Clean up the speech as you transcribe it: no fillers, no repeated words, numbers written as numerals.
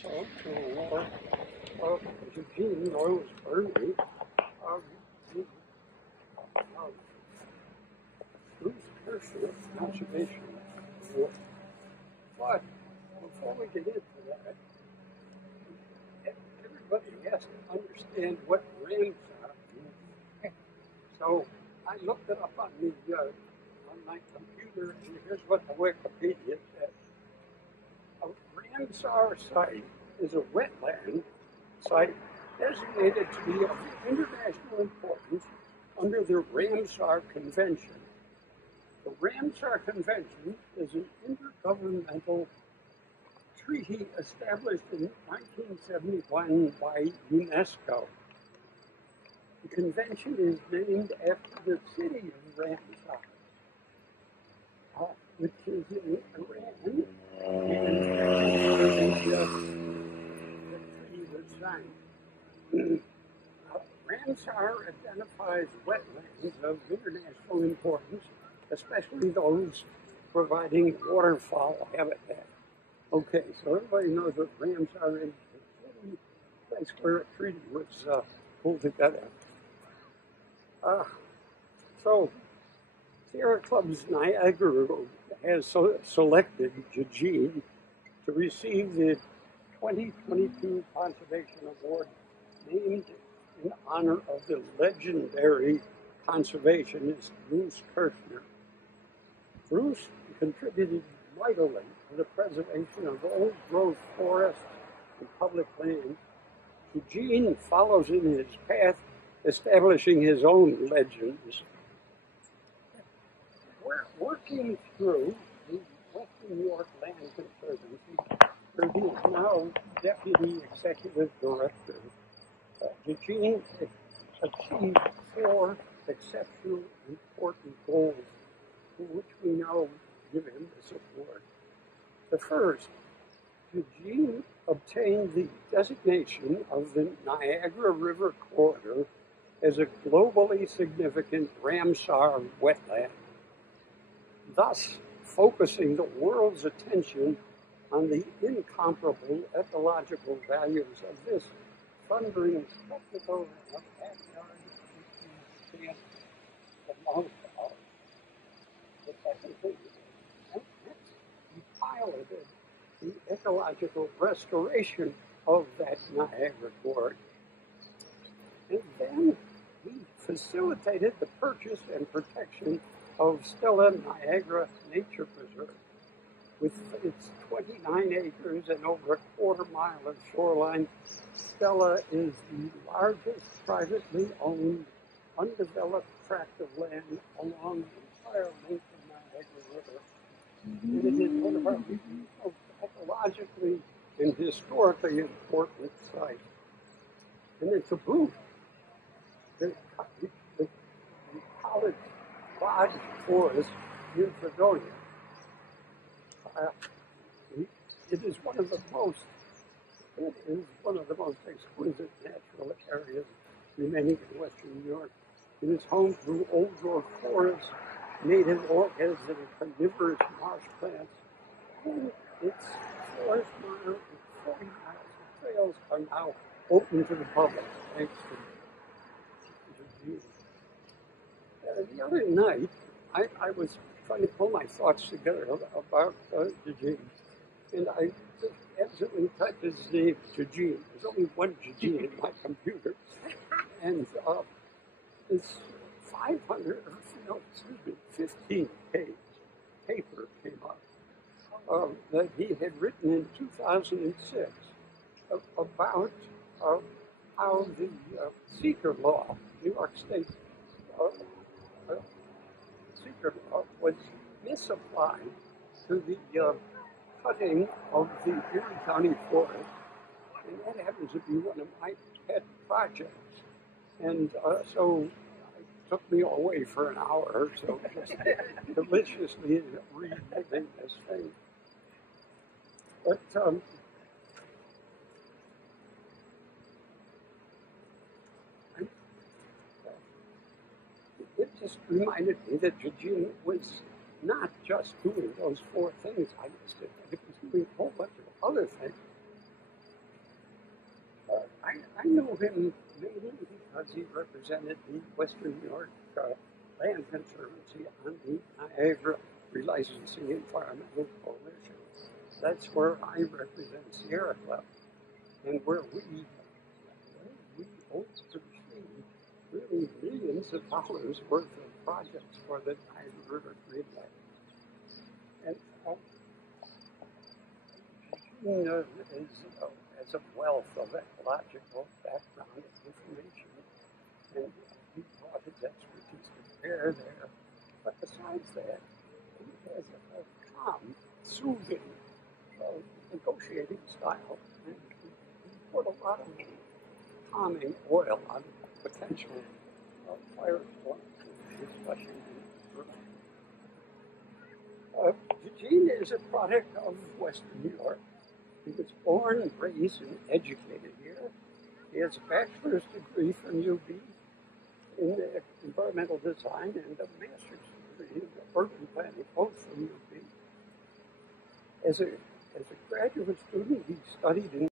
So, to the war of jajean Rose Burnley, um, the Bruce Kirschner Conservation Award. But before we get into that, everybody has to understand what rams are. So I looked it up on on my computer, and here's what the Wikipedia says. A Ramsar site is a wetland site designated to be of international importance under the Ramsar Convention. The Ramsar Convention is an intergovernmental treaty established in 1971 by UNESCO. The convention is named after the city of Ramsar, which is in Iran, and the treaty was signed. Ramsar identifies wetlands of international importance, especially those providing waterfowl habitat. Okay, so everybody knows what Ramsar is. The place where a treaty was pulled together. So, Sierra Club's Niagara has selected jajean to receive the 2022 Conservation Award, named in honor of the legendary conservationist Bruce Kirschner. Bruce contributed mightily to the preservation of old-growth forests and public lands. Jajean follows in his path, establishing his own legends. We're working through the Western New York Land Conservancy, where he is now Deputy Executive Director. Jajean achieved 4 exceptional important goals for which we now give him the support. The first, Jajean obtained the designation of the Niagara River Corridor as a globally significant Ramsar wetland, thus focusing the world's attention on the incomparable ecological values of this thundering spectacle of backyard stand among us. The second thing is he piloted the ecological restoration of that Niagara Gorge. And then he facilitated the purchase and protection of Stella Niagara Nature Preserve. With its 29 acres and over a quarter-mile of shoreline, Stella is the largest privately owned, undeveloped tract of land along the entire length of Niagara River. And it is one of our most ecologically and historically important sites. And it's a proof that the College Lodge Forest in Fredonia, it is one of the most exquisite natural areas remaining in Western New York. It is home to old-growth forests, native orchids, and carnivorous marsh plants. And its forest mile and 40 miles of trails are now open to the public, thanks to Jajean. The other night, I was trying to pull my thoughts together about Jajean, and I just absolutely typed his name, Jajean. There's only one Jajean in my computer, and this 15-page paper came up that he had written in 2006 about how the seeker law, New York State seeker law, was misapplied to the cutting of the Erie County forest, and that happens to be one of my pet projects. And so it took me away for an hour or so, just deliciously reading this thing. But it just reminded me that Jajean was not just doing those 4 things I listed, it was doing a whole bunch of other things. knew him mainly because he represented the Western New York Land Conservancy on the Niagara Relicensing Environmental Coalition. That's where I represent Sierra Club, and where we oversee really millions of dollars worth of projects for the Niagara River Greenway. And has a wealth of ecological background and information, and he brought his expertise to bear there. But besides that, he has a calm, soothing, negotiating style, and he put a lot of calming oil on the potential firestorm discussion. Jajean is a product of Western New York. He was born, raised, and educated here. He has a bachelor's degree from UB in environmental design and a master's degree in urban planning, both from UB. As a graduate student, he studied in